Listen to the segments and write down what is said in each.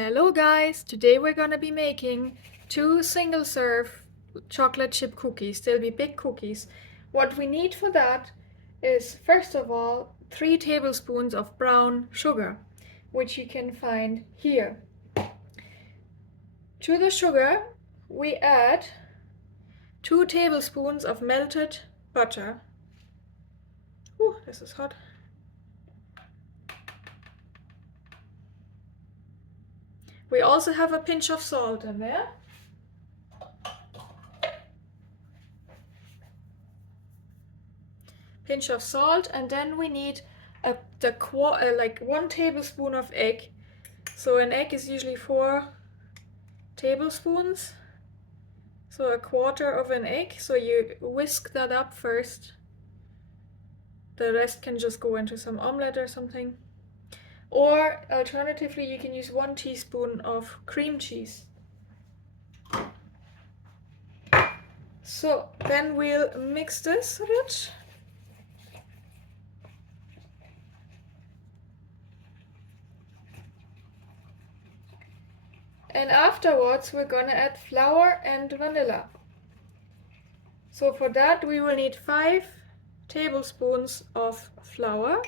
Hello guys, today we're gonna be making 2 single serve chocolate chip cookies. They'll be big cookies. What we need for that is first of all 3 tablespoons of brown sugar, which you can find here. To the sugar we add 2 tablespoons of melted butter. Ooh, this is hot. We also have a pinch of salt in there. Pinch of salt, and then we need like 1 tablespoon of egg. So an egg is usually 4 tablespoons. So a quarter of an egg. So you whisk that up first. The rest can just go into some omelette or something. Or alternatively, you can use 1 teaspoon of cream cheese. So then we'll mix this a bit. And afterwards we're gonna add flour and vanilla. So for that we will need 5 tablespoons of flour.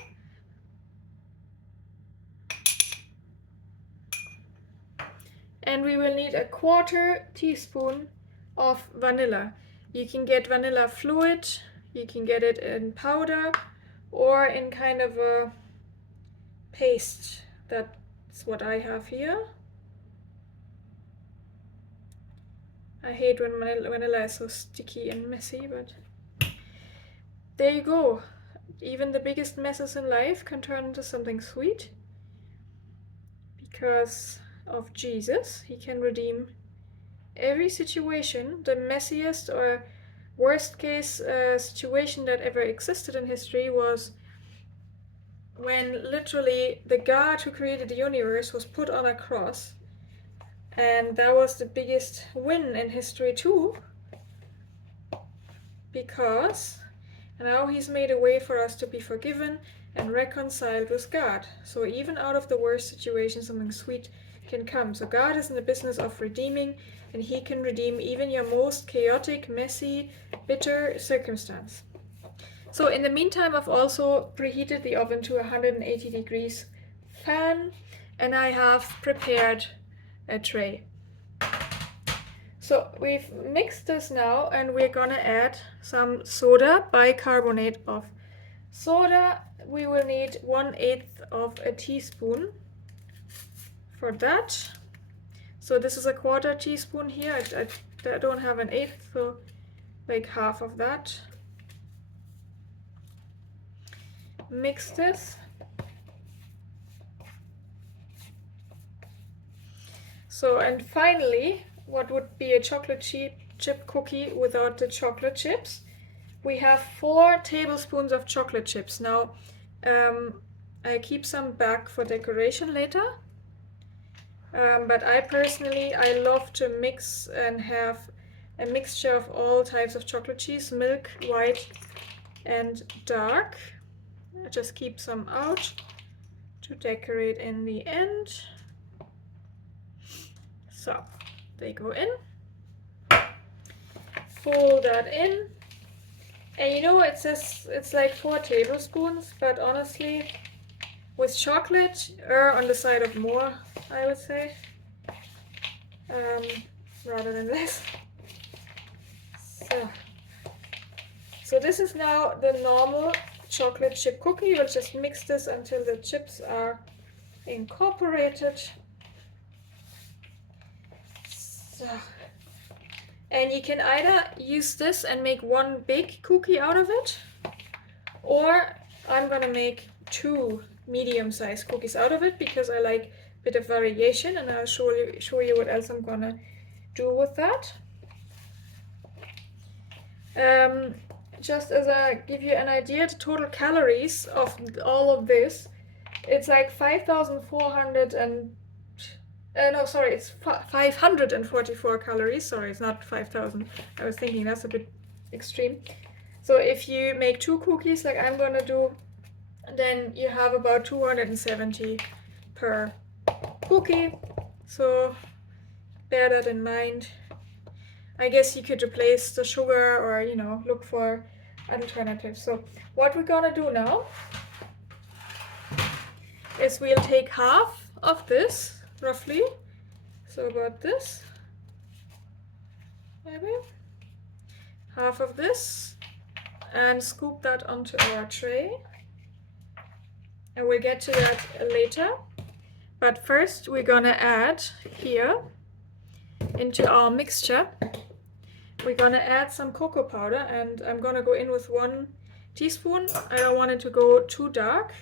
And we will need a 1/4 teaspoon of vanilla. You can get vanilla fluid, you can get it in powder or in kind of a paste. That's what I have here. I hate when vanilla is so sticky and messy, but there you go. Even the biggest messes in life can turn into something sweet. Because of Jesus, he can redeem every situation. The messiest or worst case situation that ever existed in history was when literally the God who created the universe was put on a cross. And that was the biggest win in history too, because now he's made a way for us to be forgiven and reconciled with God. So even out of the worst situation, something sweet can come. So God is in the business of redeeming, and he can redeem even your most chaotic, messy, bitter circumstance. So in the meantime, I've also preheated the oven to 180 degrees fan, and I have prepared a tray. So we've mixed this now, and we're gonna add some soda, bicarbonate of soda. We will need 1/8 of a teaspoon for that. So this is a 1/4 teaspoon here. I don't have an 1/8, so like half of that. Mix this. So, and finally, what would be a chocolate chip cookie without the chocolate chips? We have 4 tablespoons of chocolate chips. Now, I keep some back for decoration later. But I personally love to mix and have a mixture of all types of chocolate cheese, milk, white, and dark. I just keep some out to decorate in the end. So they go in, fold that in, and you know, it says it's like 4 tablespoons, but honestly with chocolate, on the side of more, I would say, rather than less. So this is now the normal chocolate chip cookie. We'll just mix this until the chips are incorporated. And you can either use this and make 1 big cookie out of it, or I'm gonna make 2 medium-sized cookies out of it because I like a bit of variation, and I'll show you what else I'm gonna do with that. Just as I give you an idea, the total calories of all of this, it's like 5,400 and no, sorry, it's 544 calories. Sorry, it's not 5,000. I was thinking that's a bit extreme. So if you make 2 cookies like I'm gonna do, then you have about 270 per cookie. So bear that in mind. I guess you could replace the sugar or, you know, look for alternatives. So what we're gonna do now is we'll take half of this, roughly, so about this, maybe, half of this, and scoop that onto our tray. And we'll get to that later. But first we're gonna add here into our mixture, we're gonna add some cocoa powder, and I'm gonna go in with 1 teaspoon. I don't want it to go too dark,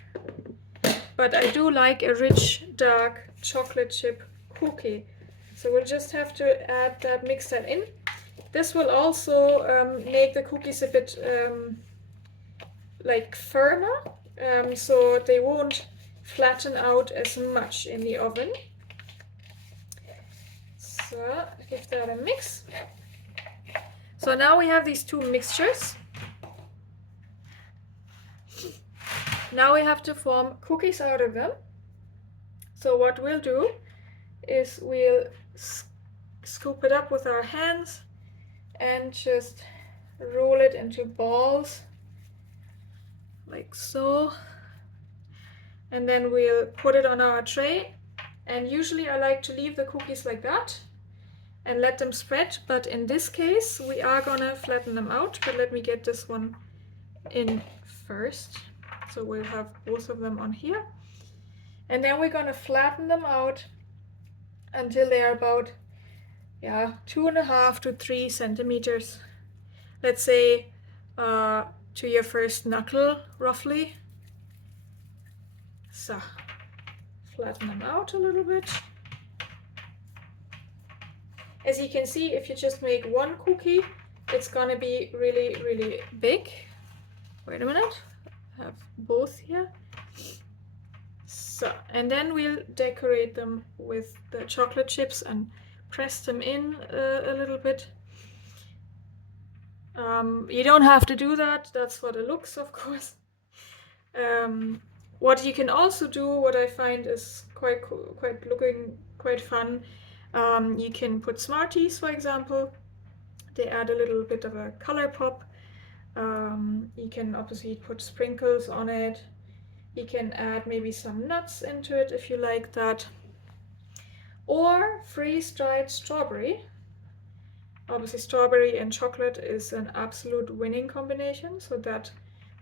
but I do like a rich, dark chocolate chip cookie. So we'll just have to add that, mix that in. This will also make the cookies a bit like firmer, so they won't flatten out as much in the oven. So give that a mix. So now we have these two mixtures. Now we have to form cookies out of them. So what we'll do is we'll scoop it up with our hands and just roll it into balls like so. And then we'll put it on our tray. And usually I like to leave the cookies like that and let them spread, but in this case we are gonna flatten them out. But let me get this one in first. So we'll have both of them on here. And then we're gonna flatten them out until they are about 2.5 to 3 centimeters. Let's say to your first knuckle, roughly. So flatten them out a little bit. As you can see, if you just make one cookie, it's gonna be really, really big. Wait a minute, I have both here. So, and then we'll decorate them with the chocolate chips and press them in a little bit. You don't have to do that, that's for the looks, of course. What you can also do, what I find is quite cool, quite fun, you can put Smarties, for example. They add a little bit of a color pop. You can obviously put sprinkles on it. You can add maybe some nuts into it if you like that. Or freeze-dried strawberry. Obviously strawberry and chocolate is an absolute winning combination, so that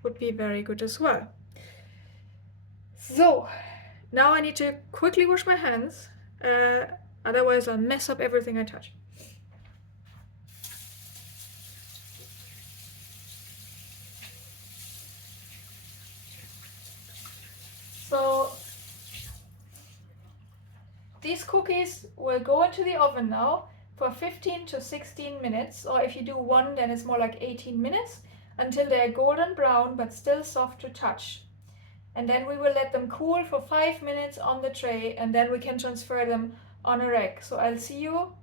would be very good as well. So now I need to quickly wash my hands, otherwise I'll mess up everything I touch. So these cookies will go into the oven now for 15 to 16 minutes, or if you do one, then it's more like 18 minutes, until they're golden brown but still soft to touch. And then we will let them cool for 5 minutes on the tray, and then we can transfer them on a rack. So I'll see you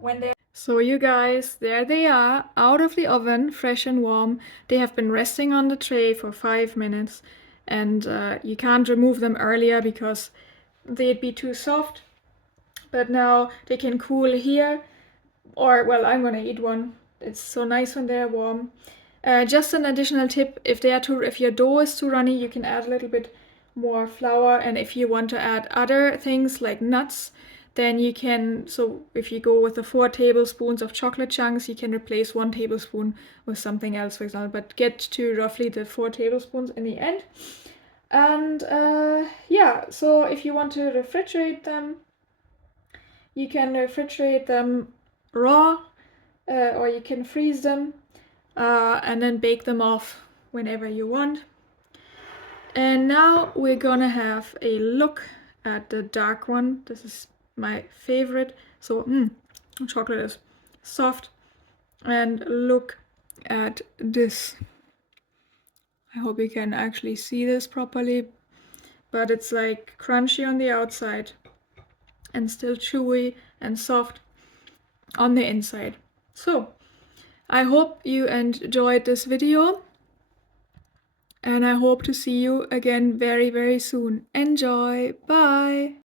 when they're... So you guys, there they are, out of the oven, fresh and warm. They have been resting on the tray for 5 minutes, and you can't remove them earlier because they'd be too soft. But now they can cool here, or well, I'm gonna eat one. It's so nice when they're warm. Just an additional tip, if your dough is too runny, you can add a little bit more flour, and if you want to add other things like nuts, then you can, so if you go with the 4 tablespoons of chocolate chunks, you can replace 1 tablespoon with something else, for example, but get to roughly the 4 tablespoons in the end. And yeah, so if you want to refrigerate them, you can refrigerate them raw, or you can freeze them and then bake them off whenever you want. And now we're gonna have a look at the dark one. This is my favorite. So chocolate is soft, and look at this. I hope you can actually see this properly, but it's like crunchy on the outside and still chewy and soft on the inside. So I hope you enjoyed this video, and I hope to see you again very, very soon. Enjoy! Bye!